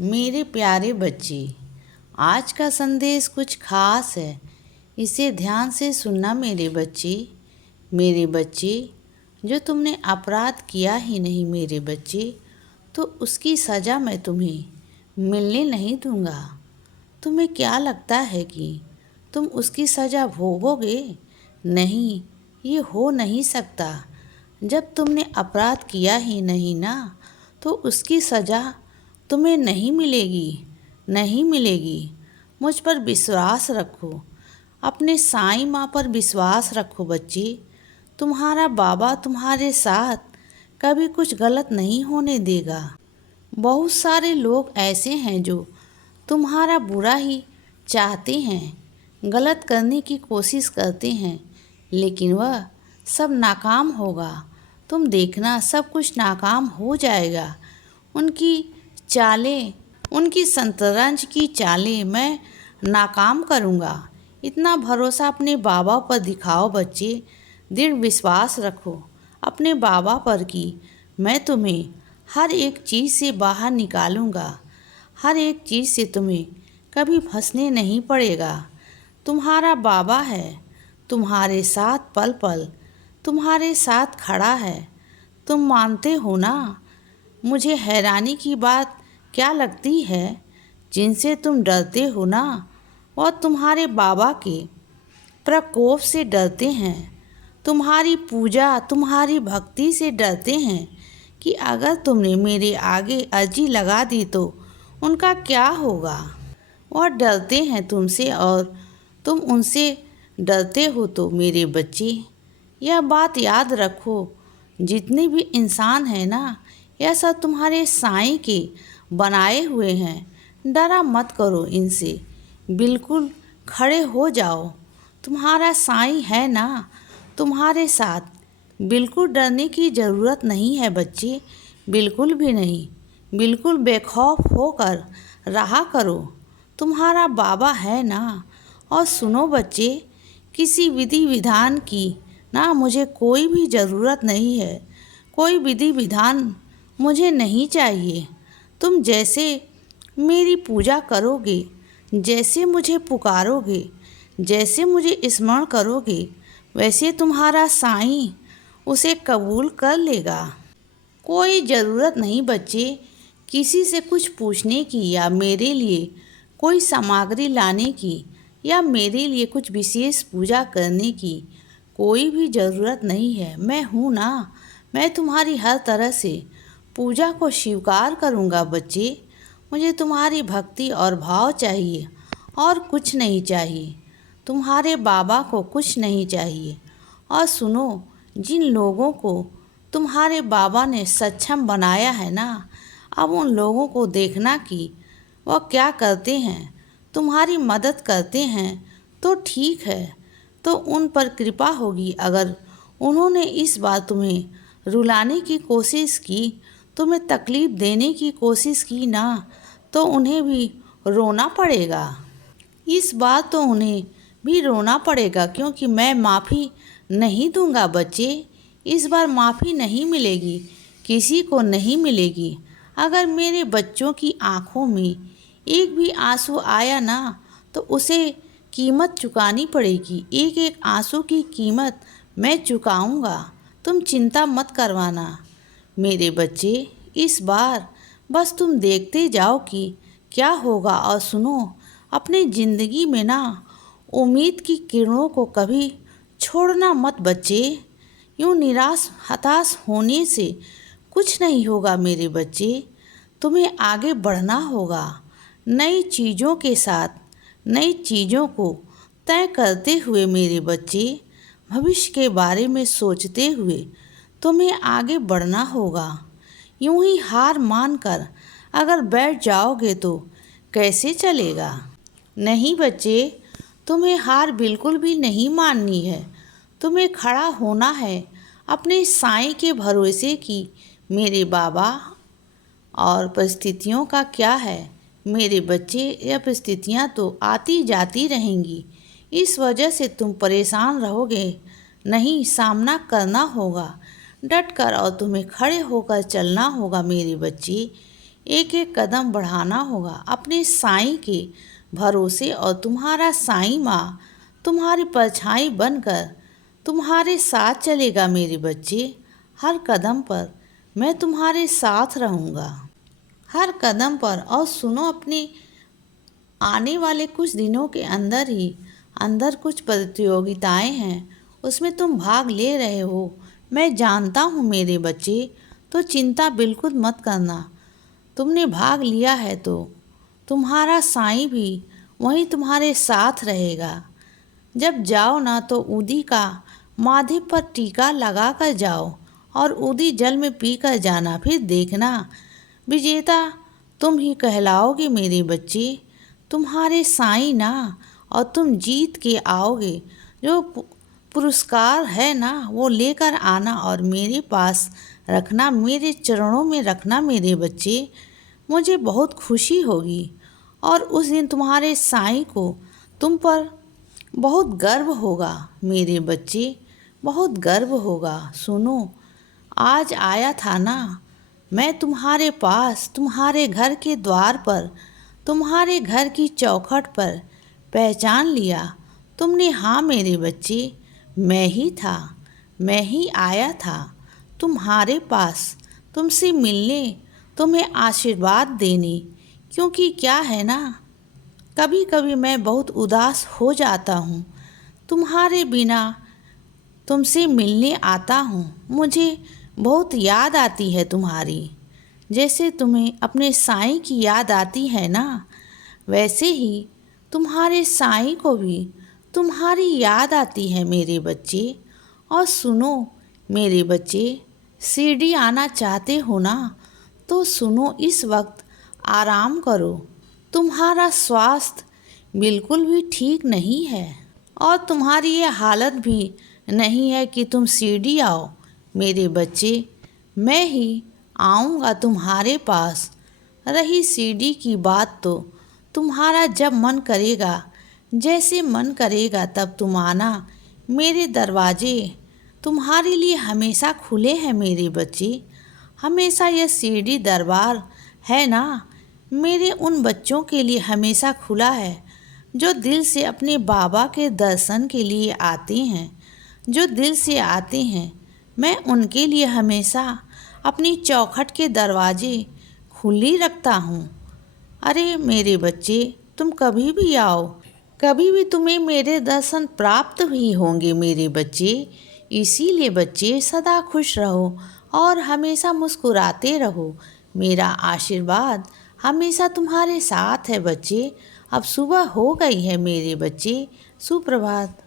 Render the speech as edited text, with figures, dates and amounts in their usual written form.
मेरे प्यारे बच्चे, आज का संदेश कुछ खास है। इसे ध्यान से सुनना मेरे बच्चे। मेरे बच्चे, जो तुमने अपराध किया ही नहीं मेरे बच्चे, तो उसकी सज़ा मैं तुम्हें मिलने नहीं दूंगा। तुम्हें क्या लगता है कि तुम उसकी सज़ा भोगोगे? नहीं, ये हो नहीं सकता। जब तुमने अपराध किया ही नहीं ना, तो उसकी सज़ा तुम्हें नहीं मिलेगी, नहीं मिलेगी। मुझ पर विश्वास रखो, अपने साईं माँ पर विश्वास रखो बच्चे। तुम्हारा बाबा तुम्हारे साथ कभी कुछ गलत नहीं होने देगा। बहुत सारे लोग ऐसे हैं जो तुम्हारा बुरा ही चाहते हैं, गलत करने की कोशिश करते हैं, लेकिन वह सब नाकाम होगा। तुम देखना, सब कुछ नाकाम हो जाएगा। उनकी चालें, उनकी शतरंज की चालें मैं नाकाम करूँगा। इतना भरोसा अपने बाबा पर दिखाओ बच्चे। दृढ़ विश्वास रखो अपने बाबा पर कि मैं तुम्हें हर एक चीज़ से बाहर निकालूंगा। हर एक चीज़ से तुम्हें कभी फंसने नहीं पड़ेगा। तुम्हारा बाबा है, तुम्हारे साथ पल पल तुम्हारे साथ खड़ा है। तुम मानते हो ना? मुझे हैरानी की बात क्या लगती है, जिनसे तुम डरते हो ना, और तुम्हारे बाबा के प्रकोप से डरते हैं, तुम्हारी पूजा, तुम्हारी भक्ति से डरते हैं कि अगर तुमने मेरे आगे अर्जी लगा दी तो उनका क्या होगा। और डरते हैं तुमसे, और तुम उनसे डरते हो। तो मेरे बच्चे, यह बात याद रखो, जितने भी इंसान हैं ना, यह सब तुम्हारे साईं के बनाए हुए हैं। डरा मत करो इनसे, बिल्कुल खड़े हो जाओ। तुम्हारा साईं है ना तुम्हारे साथ। बिल्कुल डरने की ज़रूरत नहीं है बच्चे, बिल्कुल भी नहीं। बिल्कुल बेखौफ होकर रहा करो, तुम्हारा बाबा है ना। और सुनो बच्चे, किसी विधि विधान की ना मुझे कोई भी ज़रूरत नहीं है। कोई विधि विधान मुझे नहीं चाहिए। तुम जैसे मेरी पूजा करोगे, जैसे मुझे पुकारोगे, जैसे मुझे स्मरण करोगे, वैसे तुम्हारा साईं उसे कबूल कर लेगा। कोई ज़रूरत नहीं बच्चे किसी से कुछ पूछने की, या मेरे लिए कोई सामग्री लाने की, या मेरे लिए कुछ विशेष पूजा करने की कोई भी ज़रूरत नहीं है। मैं हूँ ना, मैं तुम्हारी हर तरह से पूजा को स्वीकार करूँगा बच्चे। मुझे तुम्हारी भक्ति और भाव चाहिए, और कुछ नहीं चाहिए। तुम्हारे बाबा को कुछ नहीं चाहिए। और सुनो, जिन लोगों को तुम्हारे बाबा ने सक्षम बनाया है ना, अब उन लोगों को देखना कि वह क्या करते हैं। तुम्हारी मदद करते हैं तो ठीक है, तो उन पर कृपा होगी। अगर उन्होंने इस बार तुम्हें रुलाने की कोशिश की, तुम्हें तकलीफ़ देने की कोशिश की ना, तो उन्हें भी रोना पड़ेगा। इस बार तो उन्हें भी रोना पड़ेगा, क्योंकि मैं माफ़ी नहीं दूंगा बच्चे। इस बार माफ़ी नहीं मिलेगी, किसी को नहीं मिलेगी। अगर मेरे बच्चों की आंखों में एक भी आंसू आया ना, तो उसे कीमत चुकानी पड़ेगी। एक एक आंसू की कीमत मैं चुकाऊंगा। तुम चिंता मत करवाना मेरे बच्चे। इस बार बस तुम देखते जाओ कि क्या होगा। और सुनो, अपने ज़िंदगी में ना उम्मीद की किरणों को कभी छोड़ना मत बच्चे। यूँ निराश हताश होने से कुछ नहीं होगा मेरे बच्चे। तुम्हें आगे बढ़ना होगा, नई चीज़ों के साथ, नई चीज़ों को तय करते हुए मेरे बच्चे। भविष्य के बारे में सोचते हुए तुम्हें आगे बढ़ना होगा। यूं ही हार मानकर अगर बैठ जाओगे तो कैसे चलेगा। नहीं बच्चे, तुम्हें हार बिल्कुल भी नहीं माननी है। तुम्हें खड़ा होना है अपने साईं के भरोसे कि मेरे बाबा। और परिस्थितियों का क्या है मेरे बच्चे, यह परिस्थितियाँ तो आती जाती रहेंगी। इस वजह से तुम परेशान रहोगे नहीं, सामना करना होगा डट कर, और तुम्हें खड़े होकर चलना होगा मेरे बच्चे। एक एक कदम बढ़ाना होगा अपने साईं के भरोसे, और तुम्हारा साईं माँ तुम्हारी परछाई बनकर तुम्हारे साथ चलेगा मेरे बच्चे। हर कदम पर मैं तुम्हारे साथ रहूँगा, हर कदम पर। और सुनो, अपने आने वाले कुछ दिनों के अंदर कुछ प्रतियोगिताएं हैं, उसमें तुम भाग ले रहे हो, मैं जानता हूँ मेरे बच्चे। तो चिंता बिल्कुल मत करना, तुमने भाग लिया है तो तुम्हारा साईं भी वहीं तुम्हारे साथ रहेगा। जब जाओ ना तो उदी का माथे पर टीका लगा कर जाओ और उदी जल में पी कर जाना, फिर देखना विजेता तुम ही कहलाओगे मेरे बच्चे। तुम्हारे साईं ना, और तुम जीत के आओगे। जो पुरस्कार है ना वो लेकर आना और मेरे पास रखना, मेरे चरणों में रखना मेरे बच्चे। मुझे बहुत खुशी होगी और उस दिन तुम्हारे साईं को तुम पर बहुत गर्व होगा मेरे बच्चे, बहुत गर्व होगा। सुनो, आज आया था ना मैं तुम्हारे पास, तुम्हारे घर के द्वार पर, तुम्हारे घर की चौखट पर, पहचान लिया तुमने? हाँ मेरे बच्चे, मैं ही था, मैं ही आया था तुम्हारे पास, तुमसे मिलने, तुम्हें आशीर्वाद देने। क्योंकि क्या है ना, कभी कभी मैं बहुत उदास हो जाता हूँ, तुम्हारे बिना तुमसे मिलने आता हूँ, मुझे बहुत याद आती है तुम्हारी। जैसे तुम्हें अपने साईं की याद आती है ना, वैसे ही तुम्हारे साईं को भी तुम्हारी याद आती है मेरे बच्चे। और सुनो मेरे बच्चे, शिरडी आना चाहते हो ना तो सुनो, इस वक्त आराम करो, तुम्हारा स्वास्थ्य बिल्कुल भी ठीक नहीं है और तुम्हारी ये हालत भी नहीं है कि तुम शिरडी आओ मेरे बच्चे। मैं ही आऊँगा तुम्हारे पास। रही शिरडी की बात तो तुम्हारा जब मन करेगा, जैसे मन करेगा तब तुम आना। मेरे दरवाजे तुम्हारे लिए हमेशा खुले हैं मेरे बच्चे। हमेशा यह शिरडी दरबार है ना मेरे उन बच्चों के लिए हमेशा खुला है जो दिल से अपने बाबा के दर्शन के लिए आते हैं, जो दिल से आते हैं। मैं उनके लिए हमेशा अपनी चौखट के दरवाजे खुली रखता हूँ। अरे मेरे बच्चे, तुम कभी भी आओ, कभी भी तुम्हें मेरे दर्शन प्राप्त भी होंगे मेरे बच्चे। इसीलिए बच्चे सदा खुश रहो और हमेशा मुस्कुराते रहो। मेरा आशीर्वाद हमेशा तुम्हारे साथ है बच्चे। अब सुबह हो गई है मेरे बच्चे, सुप्रभात।